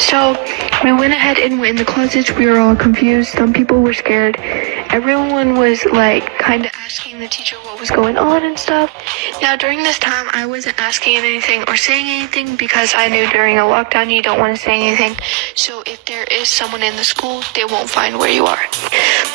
So we went ahead and went in the closets. We were all confused. Some people were scared. Everyone was like kind of asking the teacher what was going on and stuff. Now during this time, I wasn't asking anything or saying anything because I knew during a lockdown you don't want to say anything. So if there is someone in the school, they won't find where you are.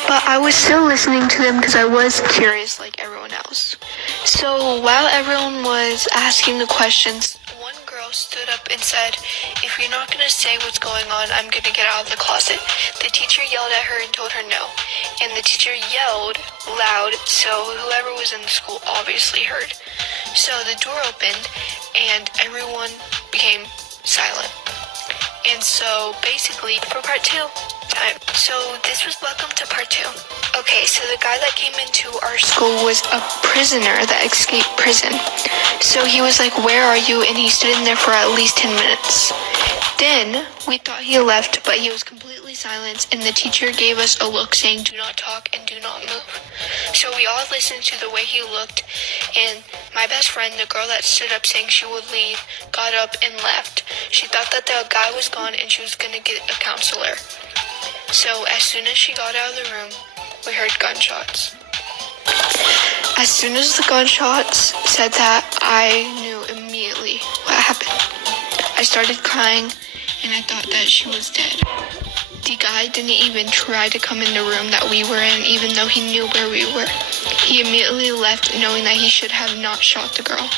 But I was still listening to them because I was curious like everyone else. So while everyone was asking the questions, one girl stood up and said, "If you're not going to say what's going on, I'm going to get out of the closet." The teacher yelled at her and told her no. And the teacher yelled loud, so whoever was in the school obviously heard. So the door opened and everyone became silent. And so basically for part 2 time. So this was welcome to part 2. Okay, so the guy that came into our school was a prisoner that escaped prison. So he was like, "Where are you?" And he stood in there for at least 10 minutes. Then we thought he left, but he was completely silent, and the teacher gave us a look saying, "Do not talk and do not move." So we all listened to the way he looked, and my best friend, the girl that stood up saying she would leave, got up and left. She thought that the guy was gone and she was going to get a counselor. So as soon as she got out of the room, we heard gunshots. As soon as the gunshots said that, I knew immediately what happened. I started crying, and I thought that she was dead. The guy didn't even try to come in the room that we were in, even though he knew where we were. He immediately left, knowing that he should have not shot the girl.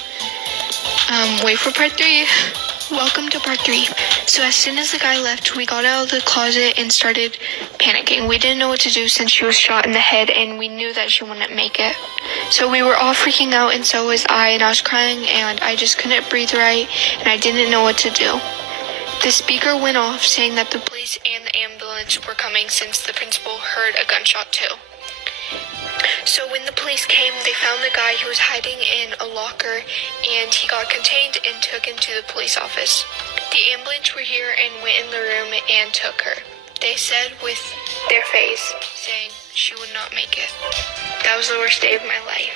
Wait for part 3. Welcome to part 3. So as soon as the guy left, we got out of the closet and started panicking. We didn't know what to do since she was shot in the head, and we knew that she wouldn't make it. So we were all freaking out, and so was I, and I was crying, and I just couldn't breathe right, and I didn't know what to do. The speaker went off saying that the police and the ambulance were coming since the principal heard a gunshot too. So when the police came, they found the guy who was hiding in a locker, and he got contained and took into the police office. The ambulance were here and went in the room and took her. They said with their face, saying she would not make it. That was the worst day of my life.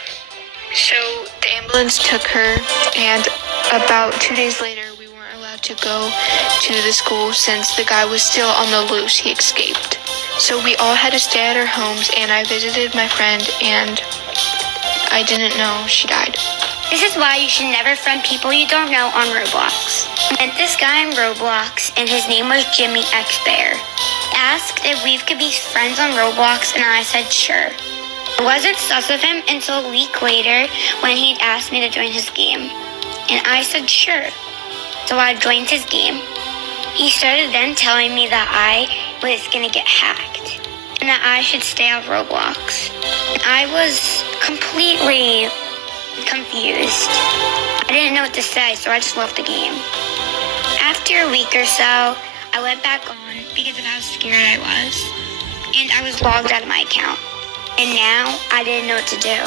So the ambulance took her, and about 2 days later, we weren't allowed to go to the school since the guy was still on the loose. He escaped. So we all had to stay at our homes, and I visited my friend, and I didn't know she died. This is why you should never friend people you don't know on Roblox. I met this guy on Roblox, and his name was Jimmy X Bear. He asked if we could be friends on Roblox, and I said sure. I wasn't sus of him until a week later when he asked me to join his game, and I said sure. So I joined his game. He started then telling me that I was going to get hacked and that I should stay off Roblox. I was completely confused. I didn't know what to say, so I just left the game. After a week or so, I went back on because of how scared I was, and I was logged out of my account. And now I didn't know what to do.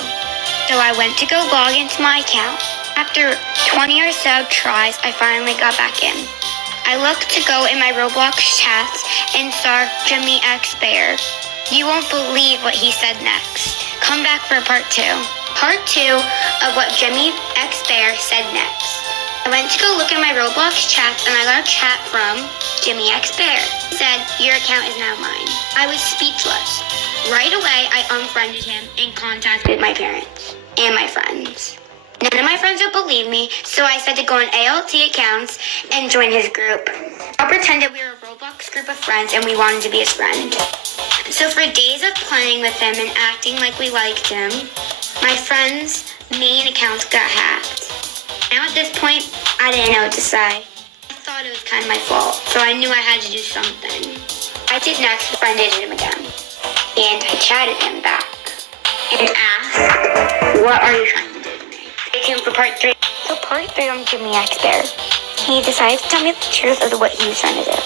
So I went to go log into my account. After 20 or so tries, I finally got back in. I looked to go in my Roblox chats and saw Jimmy X Bear. You won't believe what he said next. Come back for part 2. Part 2 of what Jimmy X Bear said next. I went to go look in my Roblox chats, and I got a chat from Jimmy X Bear. He said, "Your account is now mine." I was speechless. Right away, I unfriended him and contacted my parents and my friends. None of my friends would believe me, so I said to go on ALT accounts and join his group. I pretended we were a Roblox group of friends and we wanted to be his friend. So for days of playing with him and acting like we liked him, my friends' main accounts got hacked. Now at this point, I didn't know what to say. I thought it was kind of my fault, so I knew I had to do something. I did next befriended him again, and I chatted him back and asked, "What are you trying to do to me?" Stay tuned for part 3. So part 3 on Jimmy X Bear. He decided to tell me the truth of what he was trying to do.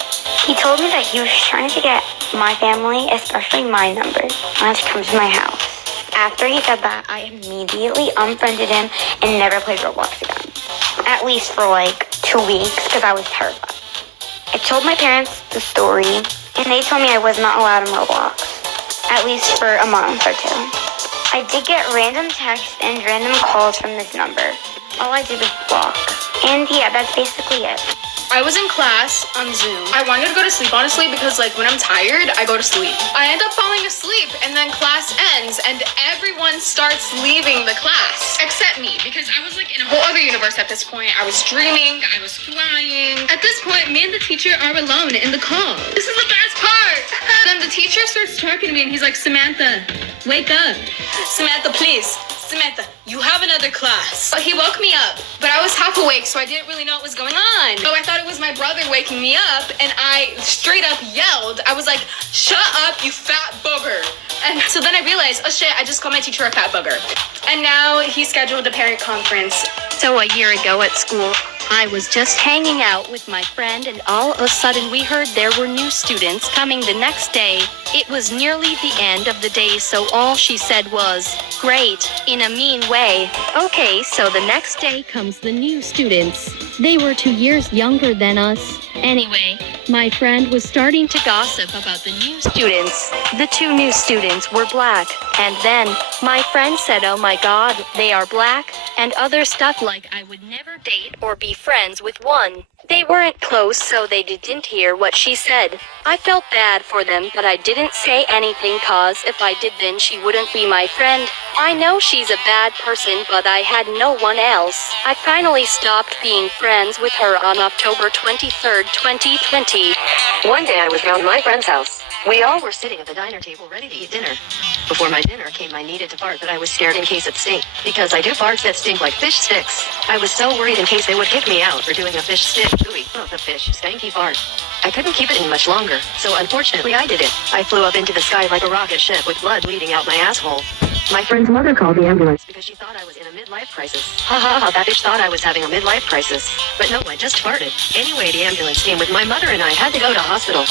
He told me that he was trying to get my family, especially my number, to come to my house. After he said that, I immediately unfriended him and never played Roblox again. At least for like 2 weeks, because I was terrified. I told my parents the story, and they told me I was not allowed in Roblox, at least for a month or 2. I did get random texts and random calls from this number. All I did was block. And yeah, that's basically it. I was in class on Zoom. I wanted to go to sleep, honestly, because like when I'm tired, I go to sleep. I end up falling asleep and then class ends and everyone starts leaving the class. Except me, because I was like in a whole other universe at this point. I was dreaming, I was flying. At this point, me and the teacher are alone in the call. This is the best part. Then the teacher starts talking to me and he's like, Samantha, wake up. Samantha, please. Samantha, you have another class. He woke me up, but I was half awake, so I didn't really know what was going on. So I thought it was my brother waking me up, and I straight up yelled. I was like, shut up, you fat booger. And so then I realized, oh shit, I just called my teacher a fat booger. And now he scheduled a parent conference. So a year ago at school, I was just hanging out with my friend and all of a sudden we heard there were new students coming the next day. It was nearly the end of the day, so all she said was, "Great," in a mean way. Okay, so the next day comes the new students. They were 2 years younger than us. Anyway, my friend was starting to gossip about the new students. The 2 new students were black. And then, my friend said, "Oh my god, they are black," and other stuff like I would never date or be friends with one. They weren't close, so they didn't hear what she said. I felt bad for them, but I didn't say anything cause if I did then she wouldn't be my friend. I know she's a bad person, but I had no one else. I finally stopped being friends with her on October 23rd, 2020. One day I was around my friend's house. We all were sitting at the diner table ready to eat dinner. Before my dinner came, I needed to fart, but I was scared in case it stink, because I do farts that stink like fish sticks. I was so worried in case they would kick me out for doing a fish stick. Ooey, oh, the fish, stanky fart. I couldn't keep it in much longer, so unfortunately I did it. I flew up into the sky like a rocket ship with blood bleeding out my asshole. My friend's mother called the ambulance because she thought I was in a midlife crisis. Ha ha ha, that bitch thought I was having a midlife crisis. But no, I just farted. Anyway, the ambulance came with my mother and I had to go to hospital.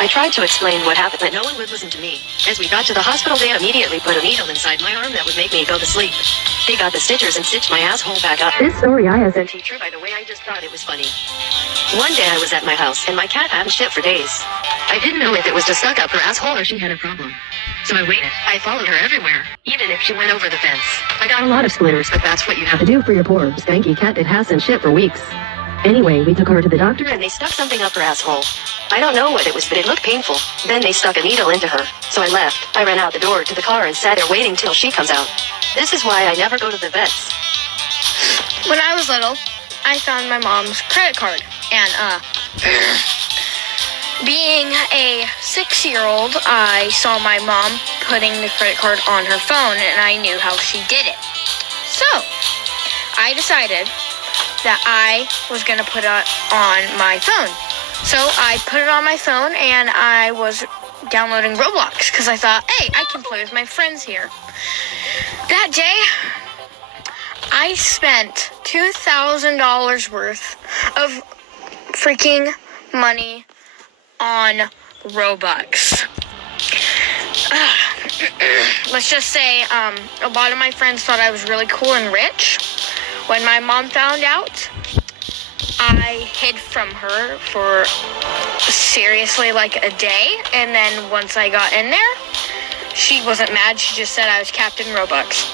I tried to explain what happened, but no one would listen to me. As we got to the hospital, they immediately put a needle inside my arm that would make me go to sleep. They got the stitchers and stitched my asshole back up. This story isn't true, by the way, I just thought it was funny. One day I was at my house and my cat hadn't shit for days. I didn't know if it was just stuck up her asshole or she had a problem. So I waited. I followed her everywhere, even if she went over the fence. I got a lot of splinters, but that's what you have to do for your poor, stanky cat that hasn't shit for weeks. Anyway, we took her to the doctor and they stuck something up her asshole. I don't know what it was, but it looked painful. Then they stuck a needle into her. So I left. I ran out the door to the car and sat there waiting till she comes out. This is why I never go to the vets. When I was little, I found my mom's credit card. And, being a 6-year-old, I saw my mom putting the credit card on her phone, and I knew how she did it. So, I decided that I was going to put it on my phone. So, I put it on my phone, and I was downloading Roblox, because I thought, hey, I can play with my friends here. That day, I spent $2,000 worth of freaking money on Robux. Let's just say a lot of my friends thought I was really cool and rich. When my mom found out, I hid from her for seriously like a day, and then once I got in there, she wasn't mad. She just said I was Captain Robux.